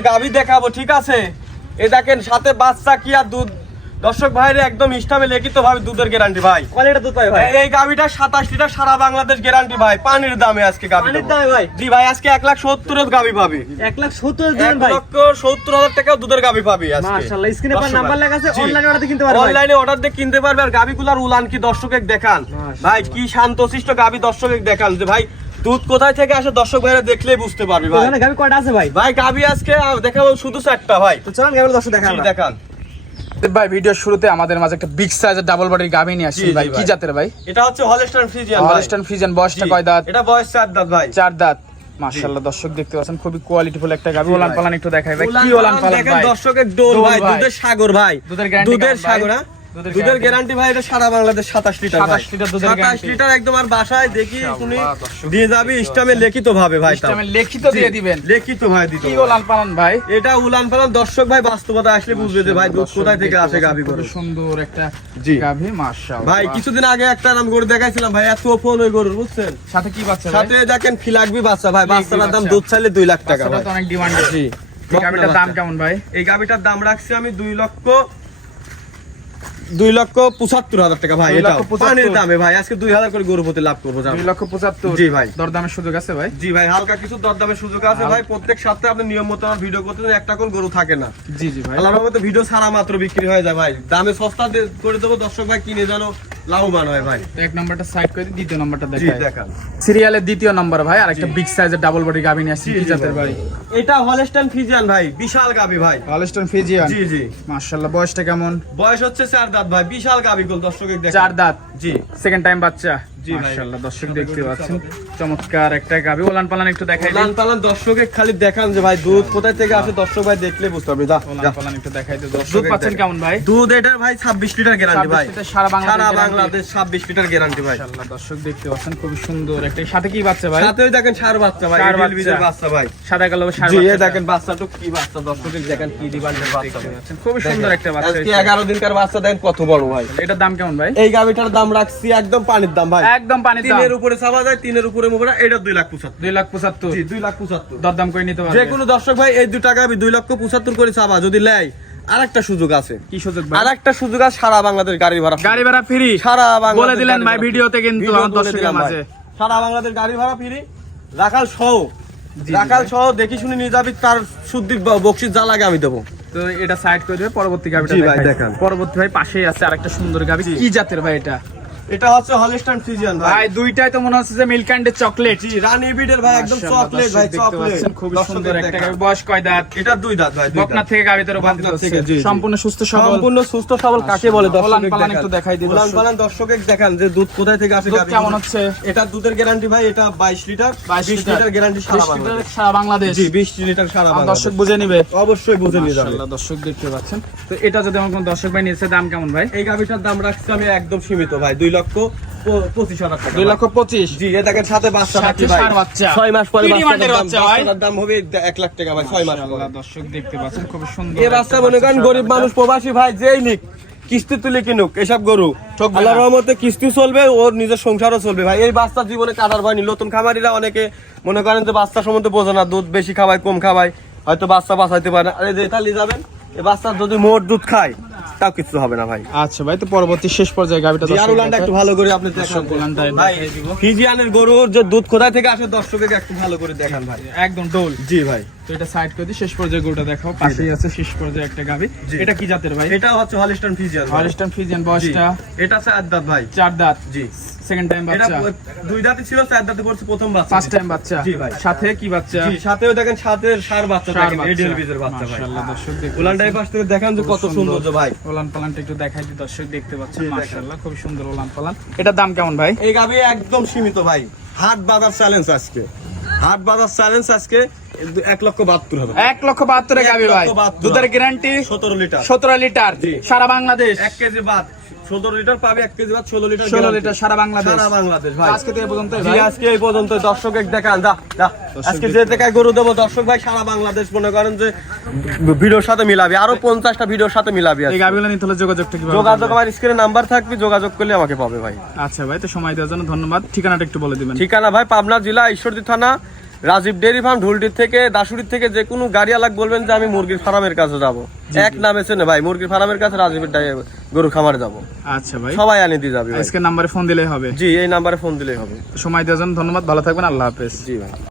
গাভি দেখাবো ঠিক আছে? এ দেখেন সাথে বাচ্চা কি আর দুধ। দর্শক ভাইরে একদম ইস্টামে লিখিত ভাবে দুধের গ্যারান্টি ভাই। কোয়ালিটি দুধ ভাই। এই- গাভিটা সাতাশ লিটার সারা বাংলাদেশ গ্যারান্টি ভাই। পানির দামে আজকে পানির দামে ভাই। জি ভাই আজকে এক লাখ সত্তর গাভি পাবি। এক লাখ সত্তর এক দিন ভাই। লক্ষ সত্তর হাজার টাকা দুধের গাভি পাবি আজকে। মাশাআল্লাহ স্ক্রিনে পর নাম্বার লেখা আছে অনলাইনে অর্ডার কিনতে পারবেন অনলাইনে অর্ডার দিয়ে কিনতে পারবে আর গাভিগুলার উলান কি দর্শকের দেখান। ভাই কি শান্তশিষ্ট গাভি দর্শকের দেখান। যে ভাই দুধ কোথায় থেকে আসে দর্শক ভাইরা দেখলেই বুঝতে পারবি ভাই। ওখানে গাবি কয়টা আছে ভাই? ভাই গাভি আজকে দেখাবো শুধু চারটা ভাই। তো চলুন গাবি দর্শক দেখা জি, আমরা। দেখান। ভাই ভিডিওর শুরুতে আমাদের মাঝে একটা বিগ সাইজের ডাবল বডির গাভি নিয়ে আসছি ভাই। কি জাতের ভাই? এটা হচ্ছে হলস্টাইন ফ্রিজিয়ান হলস্টাইন ফ্রিজিয়ান বয়সটা কয় দাঁত? এটা বয়স চার দাঁত ভাই। চার দাঁত। মাশাআল্লাহ দর্শক দেখতে পাচ্ছেন খুবই কোয়ালিটিফুল একটা গাভি। জি, ওলান। পালান একটু দেখাই ভাই। কি ওলান পালান ভাই? দর্শকের ডোল ভাই। দুধের সাগর ভাই। দুধের guarantee দুধের সাগর হ্যাঁ? দুধের গ্যারান্টি ভাই এটা সারা বাংলাদেশ সাতাশ লিটার 27 লিটার দুধের সাতাশ লিটার একদম আর বাসায় দেখি দর্শক। দিয়ে যাবি ইস্টামে লিখিত ভাবে ভাই তাও। সিস্টেমে লিখিত দিয়ে দিবেন। লিখিত ভাই দিতে কি পালান ভাই? এটা উলান পালান দর্শক ভাই বাস্তবতা আসলে বুঝবে যে ভাই দুধ কোথায় থেকে আসে খুবই গরু। সুন্দর একটা। গাভি মাশাআল্লাহ। ভাই কিছুদিন আগে একটা নাম গরু দেখাইছিলাম ভাই এত ফোন ওই গরুর বুঝছেন? সাথে কি বাচ্চা সাথে দেখেন ফিলাকবি বাচ্চা ভাই বাচ্চাটার দাম দুধ চাইলে দুই লাখ টাকা ভাই। অনেক ডিমান্ড আছে। এই গাভিটার দাম কেমন ভাই? এই গাভিটার দাম রাখছি আমি দুই লক্ষ দুই লক্ষ পঁচাত্তর হাজার টাকা ভাই এটা পানির দামে ভাই আজকে দুই হাজার করে গরু প্রতি লাভ করব। দুই লক্ষ পঁচাত্তর। জি ভাই। দরদামের সুযোগ আছে ভাই? জি ভাই হালকা কিছু দরদামের সুযোগ আছে ভাই প্রত্যেক সপ্তাহে আপনি নিয়ম মতো আমার ভিডিও করতে একটা করে গরু থাকে না। জি জি ভাই। আল্লাহর ভিডিও ছাড়া মাত্র বিক্রি হয়ে যায় ভাই। দামে সস্তা করে দেবো দর্শক ভাই কিনে জানো লাভবান হয় ভাই। এক নাম্বারটা সাইড করে দ্বিতীয় নাম্বারটা দেখাই। দেখান। সিরিয়ালের দ্বিতীয় নাম্বার ভাই আর একটা বিগ সাইজের ডাবল বডি গাভি নিয়ে আসছি কি জাতের ভাই। ভাই? এটা হলস্টাইন ফ্রিজিয়ান ভাই বিশাল গাবি ভাই। হলস্টাইন ফ্রিজিয়ান জি জি। মাশাআল্লাহ বয়সটা কেমন? বয়স হচ্ছে চার দাঁত ভাই বিশাল গাবি গোল দর্শক দেখেন। চার দাঁত। জি। সেকেন্ড টাইম বাচ্চা। জি মাশাআল্লাহ দর্শক দেখতে পাচ্ছেন। চমৎকার একটা গাভি ওলান পালান একটু দেখাই দিই। পালান দর্শকে খালি দেখান যে ভাই দুধ কোথায় থেকে আসে দর্শক ভাই দেখলে বুঝতে পারবে। যা ওলান পালান একটু দেখাই দিই। দর্শকের দুধ পাচ্ছেন কেমন ভাই? দুধ এটার ভাই ছাব্বিশ লিটার গ্যারান্টি ভাই। সারা বাংলাদেশ সারা বাংলাদেশ ছাব্বিশ লিটার গ্যারান্টি ভাই। মাশাআল্লাহ দর্শক দেখতে পাচ্ছেন খুবই সুন্দর একটা। সাথে কি বাচ্চা ভাই? সাথে দেখেন সার বাচ্চা ভাই বাচ্চা। ভাই। সাদা কালো সার জি দেখেন বাচ্চাটা কি বাচ্চা দর্শকের দেখেন কি ডিমান্ডের বাচ্চা সুন্দর একটা বাচ্চা আজকে দিনকার বাচ্চা দেখেন কত বড় ভাই। এটার দাম কেমন ভাই? এই গাভিটার দাম রাখছি একদম পানির দাম ভাই। একদম পানির দাম। তিনের উপরে চাপা যায় তিনের উপরে মোবরা এটা দুই লাখ পঁচাত্তর। দুই লাখ পঁচাত্তর। জি দুই লাখ পঁচাত্তর। দরদাম করে নিতে পারবে। যে কোনো দর্শক ভাই এই দু টাকা আমি দুই লক্ষ পঁচাত্তর করে চাপা যদি নেয় আর একটা সুযোগ আছে। কি সুযোগ ভাই? আর একটা সুযোগ আছে সারা বাংলাদেশ গাড়ি ভাড়া গাড়ি ভাড়া ফ্রি সারা বাংলাদেশ বলে দিলেন ভাই ভিডিওতে কিন্তু আমার বলে দর্শকের মাঝে। সারা বাংলাদেশ গাড়ি ভাড়া ফ্রি রাখাল সহ। রাখাল সহ দেখি শুনে নিয়ে যাবি তার শুদ্ধি বকশিস যা লাগে আমি দেবো। তো এটা সাইড করে দেবে পরবর্তী গাবিটা। দেখান। পরবর্তী ভাই পাশেই আছে আরেকটা সুন্দর গাবি কি জাতের ভাই এটা? এটা হচ্ছে হলিস্টান ফিজিয়ান ভাই। দুইটাই তো মনে হচ্ছে যে মিল্ক চকলেট জি রানী বিডের ভাই একদম চকলেট ভাই চকলেট খুবই সুন্দর একটা বয়স কয় দাঁত? এটা দুই দাঁত ভাই বকনা থেকে গাবি তোর হচ্ছে। থেকে। সম্পূর্ণ সুস্থ সবল। সম্পূর্ণ সুস্থ সবল কাকে বলে দর্শক পালান একটু দেখাই দিই। পালান দেখান যে দুধ কোথায় থেকে আসে গাভী কেমন হচ্ছে এটা দুধের গ্যারান্টি ভাই এটা 22 লিটার 22 লিটার। গ্যারান্টি সারা বাংলাদেশ। লিটার সারা বাংলাদেশ। জি 20 লিটার সারা বাংলাদেশ। দর্শক বুঝে নিবে। অবশ্যই বুঝে নিয়ে যাবে। মাশাআল্লাহ দর্শক দেখতে পাচ্ছেন। তো এটা যদি আমার কোনো দর্শক ভাই নিচ্ছে দাম কেমন ভাই? এই গাভিটার দাম রাখছি আমি একদম সীমিত ভাই 2 লক্ষ পঁচিশ হাজার টাকা দুই লক্ষ পঁচিশ। জি এ দেখেন সাথে বাচ্চা সাথে ভাই। ষাঁড় বাচ্চা। 6 মাস পরে বাচ্চাটার দাম বাচ্চা ভাই? বাচ্চাটার দাম হবে 1 লাখ টাকা ভাই 6 মাস পরে। দর্শক দেখতে পাচ্ছেন খুব সুন্দর এই বাচ্চা মনে করেন গরিব মানুষ প্রবাসী ভাই যেই নিক কিস্তি তুলে কিনুক এসব গরু। রহমতে কিস্তি চলবে ওর নিজের সংসারও চলবে ভাই। এই বাচ্চা জীবনে কাটার ভয় নেই। নতুন খামারিরা অনেকে মনে করেন যে বাচ্চা সম্বন্ধে বোঝে না দুধ বেশি খাওয়ায় কম খাওয়ায় হয়তো বাচ্চা বাঁচাইতে পারে না। আরে যে যাবেন? এই বাচ্চা যদি মোট দুধ খায় তাও কিছু হবে না ভাই। আচ্ছা ভাই তো পরবর্তী শেষ পর্যায়ে গাবিটা জি আর উলানটা একটু ভালো করে আপনি দেখান। উলানটা ভাই ফিজিয়ানের গরুর যে দুধ কোথায় থেকে আসে দর্শককে একটু ভালো করে দেখান ভাই। একদম ডোল। জি ভাই। তো এটা সাইড করে দিই শেষ পর্যায়ে গরুটা দেখাও পাশেই আছে শেষ পর্যায়ে একটা গাবি এটা কি জাতের ভাই? এটা হচ্ছে হলিস্টন ফিজিয়ান। হলিস্টান ফিজিয়ান বয়সটা? এটা চার দাঁত ভাই। চার দাঁত? জি। সেকেন্ড টাইম বাচ্চা? দুই দাঁতে ছিল চার দাঁতে পড়ছে প্রথম বাচ্চা। ফার্স্ট টাইম বাচ্চা? জি ভাই। সাথে কি বাচ্চা? জি সাথেও দেখেন সাথে সার বাচ্চা দেখেন এডিএল বীজের বাচ্চা ভাই। মাশাআল্লাহ, দর্শক দেখতে উলানটাই পাচ্ছেন। পাশ থেকে দেখেন যে কত সুন্দর। যে ভাই। ওলান পালানটা একটু দেখাই দিই দর্শক দেখতে পাচ্ছেন। মাশাআল্লাহ খুব সুন্দর ওলান পালান। এটার দাম কেমন ভাই? এই গাবি একদম সীমিত ভাই। হাট বাজার চ্যালেঞ্জ আজকে। হাট বাজার চ্যালেঞ্জ আজকে এক লক্ষ বাহাত্তর হবে এক লক্ষ বাহাত্তরে গাবি ভাই। দুধের গ্যারান্টি সতেরো লিটার। সতেরো লিটার সারা বাংলাদেশ। এক কেজি বাদ সতেরো লিটার পাবে এক কেজি বাদ ষোলো লিটার ষোলো guarantee। লিটার সারা বাংলাদেশ। সারা বাংলাদেশ ভাই। আজকে তো এ পর্যন্ত জি, আজকে এই পর্যন্ত দর্শক দেখান যা যা। আজকে যে টাকায় গরু দেবো দর্শক ভাই সারা বাংলাদেশ মনে করেন যে ভিডিওর সাথে মিলাবি আরও পঞ্চাশটা ভিডিওর সাথে মিলাবি এই গাবিগুলো নিতে হলে যোগাযোগটা কীভাবে যোগাযোগ করবে? আমার স্ক্রিনে নাম্বার থাকবে যোগাযোগ করলে আমাকে পাবে ভাই। আচ্ছা ভাই তো সময় দেওয়ার জন্য ধন্যবাদ। ঠিকানাটা একটু বলে দিবেন। ঠিকানা ভাই পাবনা জেলা ঈশ্বরদী থানা রাজীব ডেরি ফার্ম ঢুলটির থেকে দাসুরির থেকে যে কোনো গাড়ি আলাক বলবেন যে আমি মুরগির ফার্মের কাছে যাব। এক নামে চেনে ভাই মুরগির ফার্মের কাছে রাজীবের গরু খামারে যাব। আচ্ছা ভাই। সবাই আনি দিয়ে যাবে আজকে নাম্বারে ফোন দিলেই হবে। জি এই নাম্বারে ফোন দিলেই হবে। সময় দেওয়ার জন্য ধন্যবাদ ভালো থাকবেন আল্লাহ হাফেজ। জি ভাই।